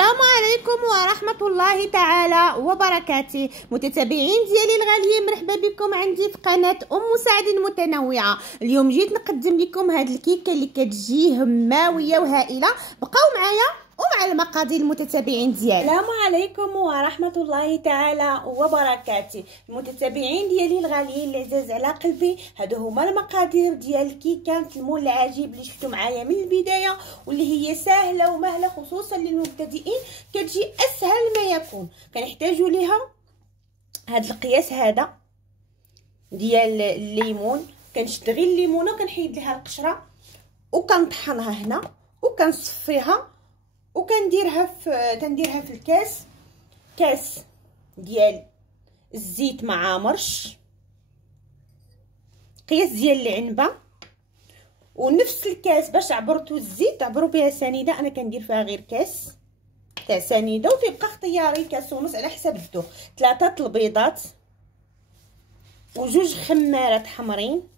السلام عليكم ورحمة الله تعالى وبركاته. متتابعين ديالي الغاليين، مرحبا بكم عندي في قناة أم سعد المتنوعة. اليوم جيت نقدم لكم هاد الكيكة اللي كتجي هماوية وهائلة. بقاو معايا ومع المقادير المتتابعين ديالي. السلام عليكم ورحمة الله تعالى وبركاته. المتتابعين ديالي الغاليين العزاز على قلبي، هادو هما المقادير ديال الكيكه المول العجيب اللي شفتوا معايا من البدايه، واللي هي سهله ومهله خصوصا للمبتدئين، كتجي اسهل ما يكون. كنحتاجوا ليها هاد القياس هذا ديال الليمون. كنشد غير الليمونه وكنحيد لها القشره وكنطحنها هنا وكنصفيها وكنديرها في كاس ديال الزيت مع مرش، قياس ديال العنبه، ونفس الكاس باش عبرتوا الزيت عبروا بها سنيده. انا كندير فيها غير كاس تاع سنيده، وتيبقى اختياري كاس ونص على حسب الذوق. 3 البيضات وجوج خمارات حمرين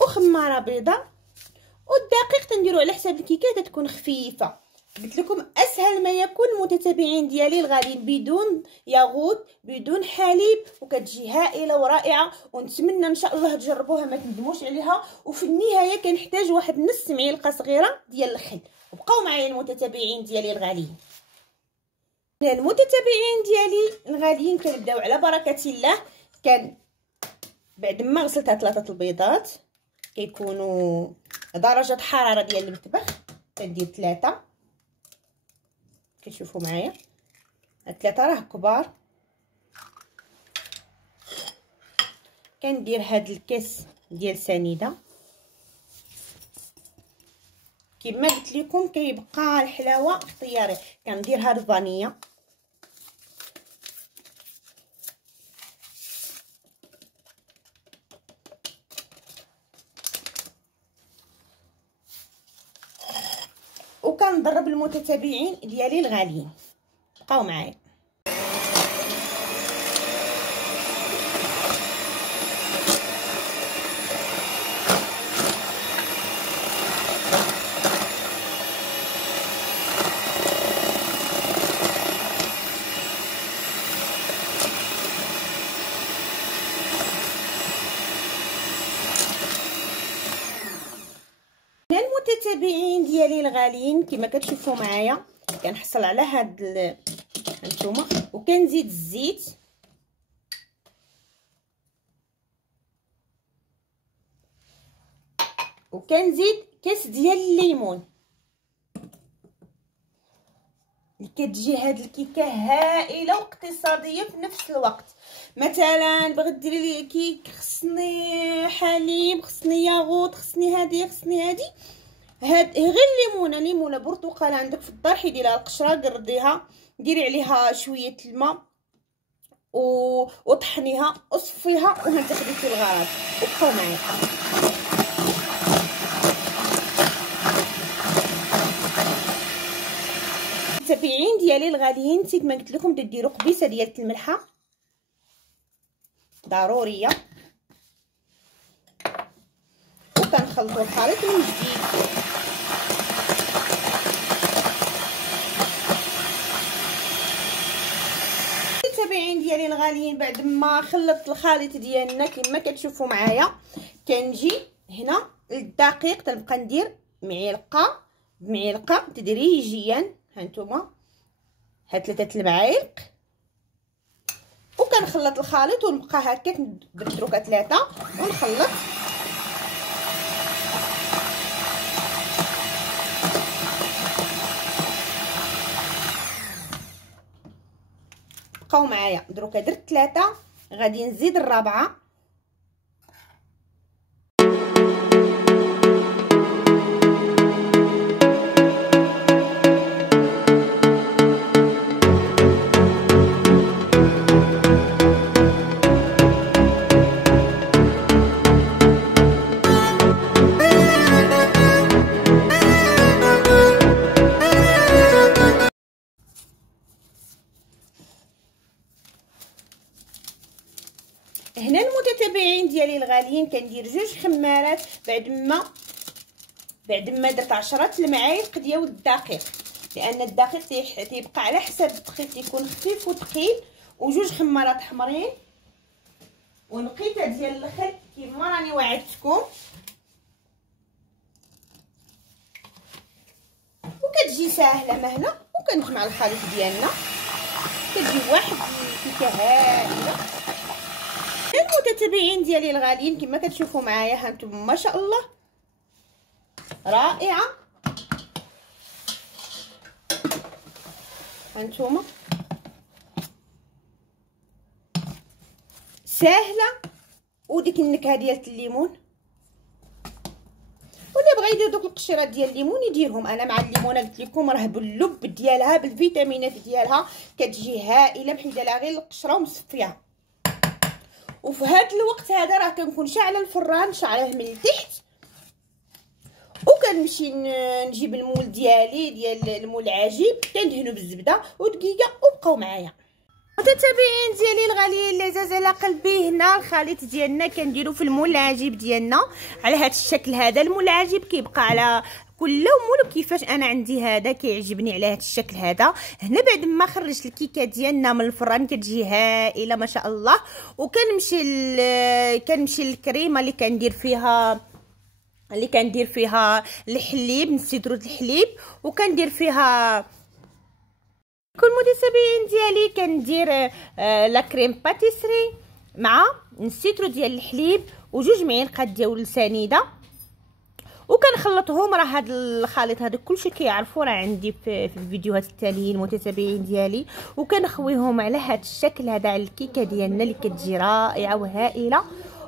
وخماره بيضه، والدقيق تنديرو على حساب الكيكه تكون خفيفه. قلت لكم اسهل ما يكون المتتابعين ديالي الغاليين، بدون ياغوت بدون حليب، وكتجي هائله ورائعه. ونتمنى ان شاء الله تجربوها ما تندموش عليها. وفي النهايه كنحتاج واحد نص معلقه صغيره ديال الخل. وبقاو معايا المتتابعين ديالي الغاليين. المتتابعين ديالي الغاليين كنبداو على بركه الله. كان بعد ما غسلتها 3 البيضات كيكونوا درجه حراره ديال المطبخ، كندير 3 كتشوفوا معايا. هاد 3 راه كبار. كندير هاد الكاس ديال سنيده. كما قلت لكم كيبقى الحلاوه اختياري. كندير هاد الفانيلا وكنضرب المتتابعين ديالي الغاليين. بقاو معايا. المتتابعين ديالي الغاليين كما كتشوفوا معايا كنحصل على هاد هانتوما، وكنزيد الزيت وكنزيد كاس ديال الليمون. كتجي هاد الكيكه هائله واقتصاديه في نفس الوقت. مثلا بغيت ديري لي كيك خصني حليب، خصني ياغوت، خصني هادي هاد غير ليمونه برتقاله عندك في الدار، حيدي لها القشره قرديها، ديري عليها شويه الماء وطحنيها وصفيها وهانت خديتي الغرض. وبقاو معايا. المتابعين ديالي الغاليين، نسيت ما قلت لكم ديروا قبيصه ديال الملحه ضروريه، وكنخلطوا الخليط من جديد. المتابعين ديالي الغاليين، بعد ما خلطت الخليط ديالنا كما كتشوفوا معايا، كنجي هنا الدقيق تنبقى ندير معلقه بمعلقه تدريجيا. هانتوما هاد 3 المعالق، وكنخلط الخليط ونبقى هكاك بالدروكه 3 ونخلط. بقاو معايا. دروكا درت 3، غادي نزيد الرابعه. هنا المتتابعين ديالي الغاليين كندير 2 خمارات بعد ما درت 10 المعالق ديال الدقيق. لان الدقيق تيبقى على حساب الدقيق تيكون خفيف وثقيل. وجوج حمارات حمرين ونقيته ديال الخل كيما راني وعدتكم. وكتجي ساهله مهله وكنجمع الخليط ديالنا كتجي واحد الكيكه هائله. المتتبعين ديالي الغاليين كما كتشوفوا معايا هانتوما ما شاء الله رائعه. هانتوما ساهله وديك النكهه ديال الليمون. واللي بغى يدير دوك القشيرات ديال الليمون يديرهم. انا مع الليمونه قلت لكم راه باللب ديالها بالفيتامينات ديالها كتجي هائله بحال ديالها غير القشره ومصفيها. وفي هذا الوقت هذا راه كنكون شاعله الفران شعله من التحت وكنمشي نجيب المول ديالي ديال المول العجيب كندهنو بالزبده ودقيقه وبقاو معايا. متتابعين ديالي الغاليين العزاز على قلبي، هنا الخليط ديالنا كنديرو في المول العجيب ديالنا على هذا الشكل. هذا المول العجيب كيبقى على كل مول كيفاش انا عندي هذا كيعجبني على هذا الشكل هذا. هنا بعد ما خرجت الكيكه ديالنا من الفران كتجي هائله ما شاء الله. كنمشي للكريمه اللي كندير فيها الحليب، نسيترو الحليب وكندير فيها كل متتابعين ديالي كندير لا كريم باتيسري مع السيترو ديال الحليب وجوج معالق ديال السنيده وكنخلطهم. راه هذا الخليط هذا كلشي كيعرفوا راه عندي في الفيديوهات التاليين المتتابعين ديالي. وكنخويهم على هذا الشكل هذا على الكيكه ديالنا اللي كتجي رائعه وهائله.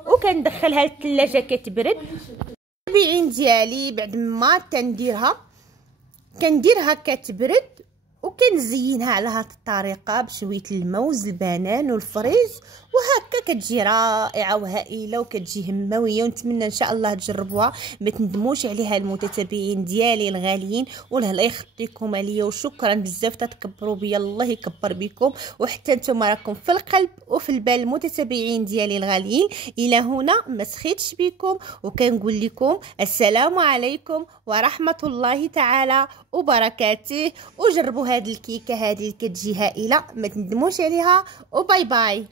وكندخلها للثلاجه كتبرد. المتتابعين ديالي بعد ما كنديرها كتبرد وكنزينها على هذه الطريقه بشويه الموز البنان والفريز وهكا كتجي رائعه وهائله وكتجي همويه. ونتمنى ان شاء الله تجربوها ما تندموش عليها المتتابعين ديالي الغاليين. والله يخطيكم عليا وشكرا بزاف تتكبروا بيا، الله يكبر بكم وحتى نتوما راكم في القلب وفي البال المتتابعين ديالي الغاليين. الى هنا ما سخيتش بكم وكنقول لكم السلام عليكم ورحمه الله تعالى وبركاته. وجربوا هذه الكيكه هذه اللي كتجي هائله ما تندموش عليها. وباي باي.